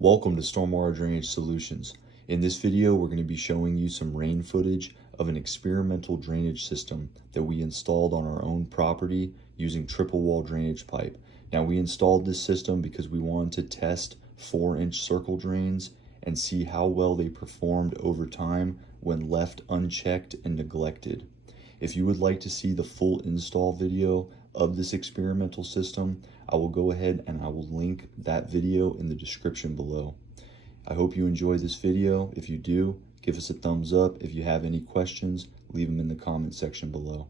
Welcome to Stormwater Drainage Solutions. In this video, we're going to be showing you some rain footage of an experimental drainage system that we installed on our own property using triple wall drainage pipe. Now, we installed this system because we wanted to test 4-inch circle drains and see how well they performed over time when left unchecked and neglected. If you would like to see the full install video of this experimental system, I will go ahead and I will link that video in the description below. I hope you enjoy this video. If you do, give us a thumbs up. If you have any questions, leave them in the comment section below.